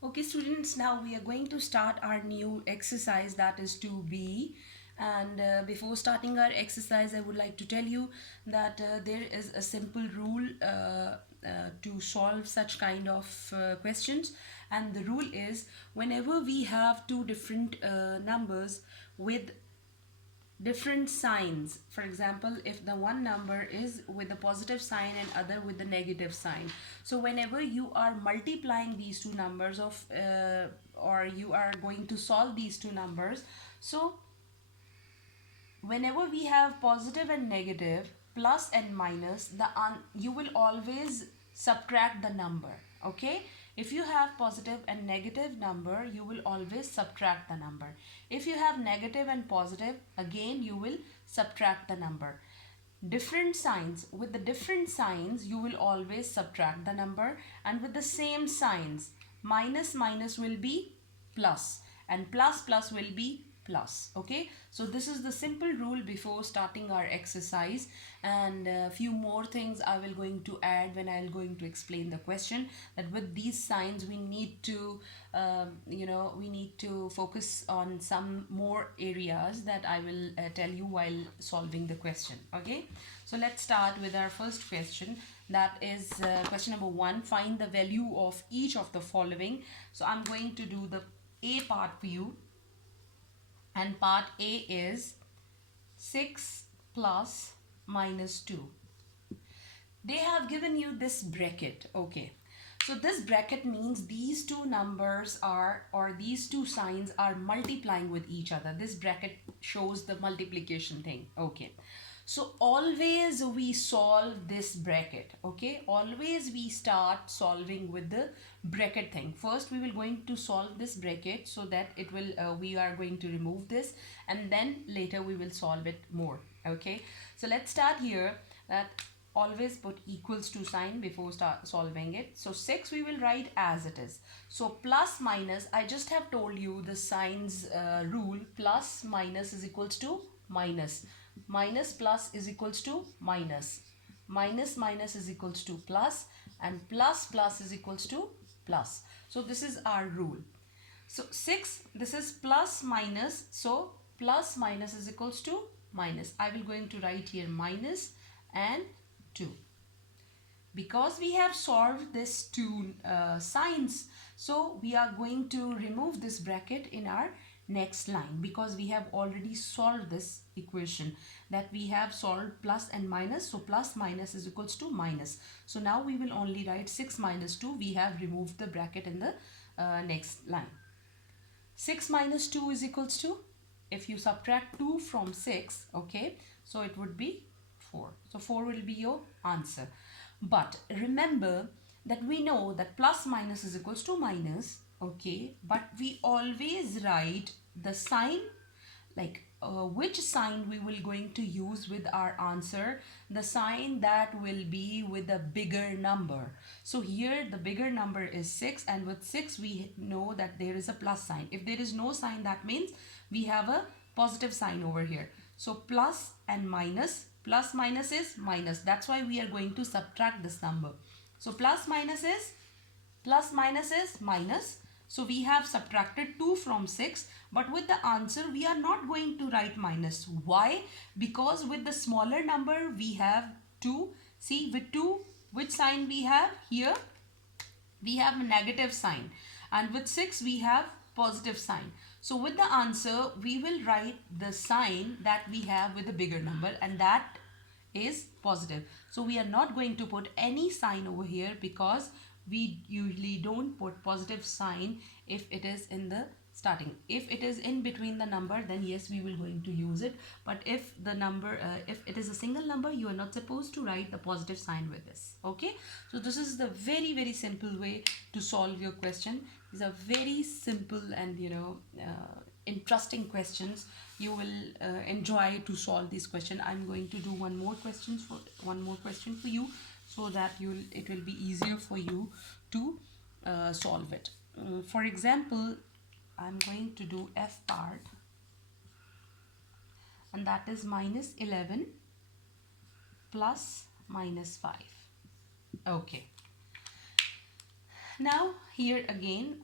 Okay, students, now we are going to start our new exercise, that is 2B. And before starting our exercise, I would like to tell you that there is a simple rule to solve such kind of questions. And the rule is, whenever we have two different numbers with different signs, for example, if the one number is with the positive sign and other with the negative sign, so whenever you are multiplying these two numbers of or you are going to solve these two numbers, so whenever we have positive and negative, plus and minus, you will always subtract the number. Okay, if you have positive and negative number, you will always subtract the number. If you have negative and positive, again you will subtract the number. Different signs, with the different signs you will always subtract the number, and with the same signs, minus minus will be plus and plus plus will be plus. Okay, so this is the simple rule before starting our exercise, and a few more things I will going to add when I will going to explain the question, that with these signs we need to we need to focus on some more areas that I will tell you while solving the question. Okay, so let's start with our first question, that is question number 1. Find the value of each of the following. So I'm going to do the A part for you, and part A is 6 plus minus 2. They have given you this bracket. Okay, so this bracket means these two numbers are, or these two signs are multiplying with each other. This bracket shows the multiplication thing. Okay, so always we solve this bracket. Okay, always we start solving with the bracket thing. First we will going to solve this bracket, so that it will we are going to remove this, and then later we will solve it more. Okay, so let's start here, that always put equals to sign before start solving it. So 6 we will write as it is. So plus minus, I just have told you the signs rule. Plus minus is equals to minus, minus plus is equals to minus, minus minus is equals to plus, and plus plus is equals to plus. So this is our rule. So 6, this is plus minus, so plus minus is equals to minus. I will going to write here minus and 2. Because we have solved this two signs, so we are going to remove this bracket in our next line, because we have already solved this equation, that we have solved plus and minus. So plus minus is equals to minus. So now we will only write 6 minus 2. We have removed the bracket in the next line. 6 minus 2 is equals to, if you subtract 2 from 6, okay, so it would be 4. So 4 will be your answer. But remember that we know that plus minus is equals to minus. Okay, but we always write the sign, like which sign we will going to use with our answer, the sign that will be with a bigger number. So here the bigger number is 6, and with 6 we know that there is a plus sign. If there is no sign, that means we have a positive sign over here. So plus and minus, plus minus is minus, that's why we are going to subtract this number. So plus minus is minus. So we have subtracted 2 from 6, but with the answer we are not going to write minus. Why? Because with the smaller number we have 2. See, with 2, which sign we have here? We have a negative sign, and with 6 we have positive sign. So with the answer we will write the sign that we have with the bigger number, and that is positive. So we are not going to put any sign over here, because we usually don't put positive sign if it is in the starting. If it is in between the number, then yes, we will going to use it. But if the number if it is a single number, you are not supposed to write the positive sign with this. Okay, so this is the very simple way to solve your question. These are very simple and interesting questions. You will enjoy to solve this question. I'm going to do one more question for you, so that it will be easier for you to solve it. For example, I'm going to do F part, and that is minus 11 plus minus 5. Okay, now here again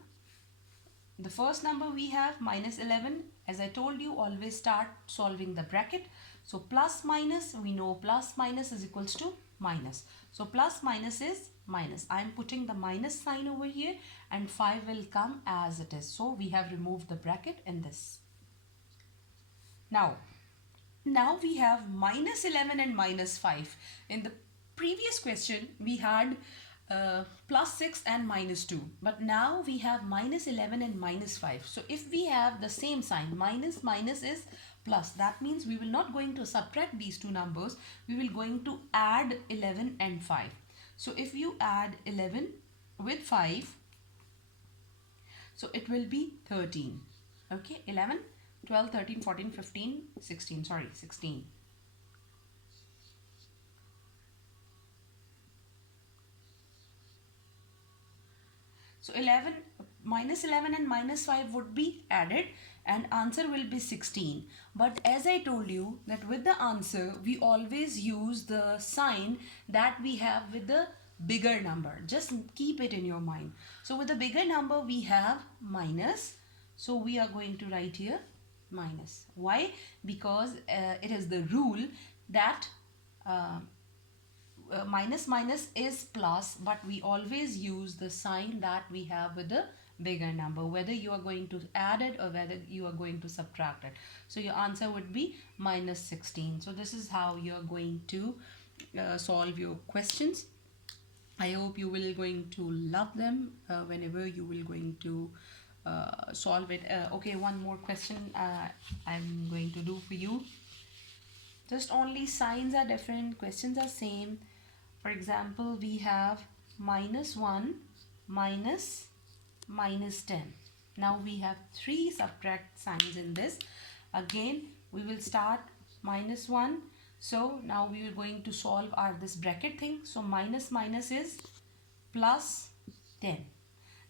The first number we have minus 11. As I told you, always start solving the bracket. So plus minus, we know plus minus is equals to minus. So plus minus is minus. I am putting the minus sign over here and 5 will come as it is. So we have removed the bracket in this. Now we have minus 11 and minus 5. In the previous question, we had plus 6 and minus 2. But now we have minus 11 and minus 5. So if we have the same sign, minus minus is plus. That means we will not going to subtract these two numbers. We will going to add 11 and 5. So if you add 11 with 5, so it will be 13. Okay, 11, 12, 13, 14, 15, 16. Sorry, 16. So 11 minus 11 and minus 5 would be added and answer will be 16. But as I told you that with the answer we always use the sign that we have with the bigger number. Just keep it in your mind. So with the bigger number we have minus. So we are going to write here minus. Why? Because it is the rule that minus minus is plus, but we always use the sign that we have with the bigger number, whether you are going to add it or whether you are going to subtract it. So your answer would be minus 16. So this is how you are going to solve your questions. I hope you will going to love them whenever you will going to solve it. Okay, one more question I'm going to do for you. Just only signs are different, questions are same. For example, we have minus 1 minus minus 10. Now we have three subtract signs in this. Again, we will start minus 1. So now we are going to solve our this bracket thing. So minus minus is plus 10.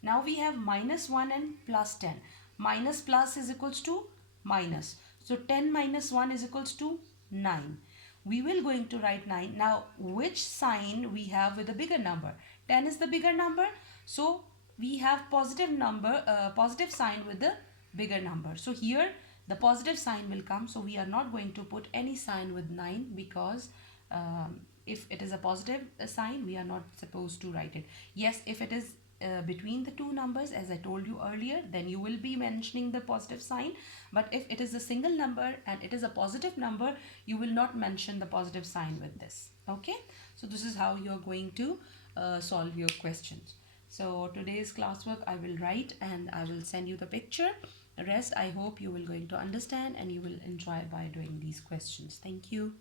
Now we have minus 1 and plus 10. Minus plus is equals to minus. So 10 minus 1 is equals to 9. We will going to write 9. Now which sign we have with a bigger number? 10 is the bigger number. So we have positive number, positive sign with the bigger number. So here the positive sign will come. So we are not going to put any sign with 9 because if it is a positive sign, we are not supposed to write it. Yes, if it is between the two numbers, as I told you earlier, then you will be mentioning the positive sign. But if it is a single number and it is a positive number, you will not mention the positive sign with this. Okay, so this is how you are going to solve your questions. So today's classwork I will write and I will send you the picture. The rest I hope you will going to understand and you will enjoy by doing these questions. Thank you.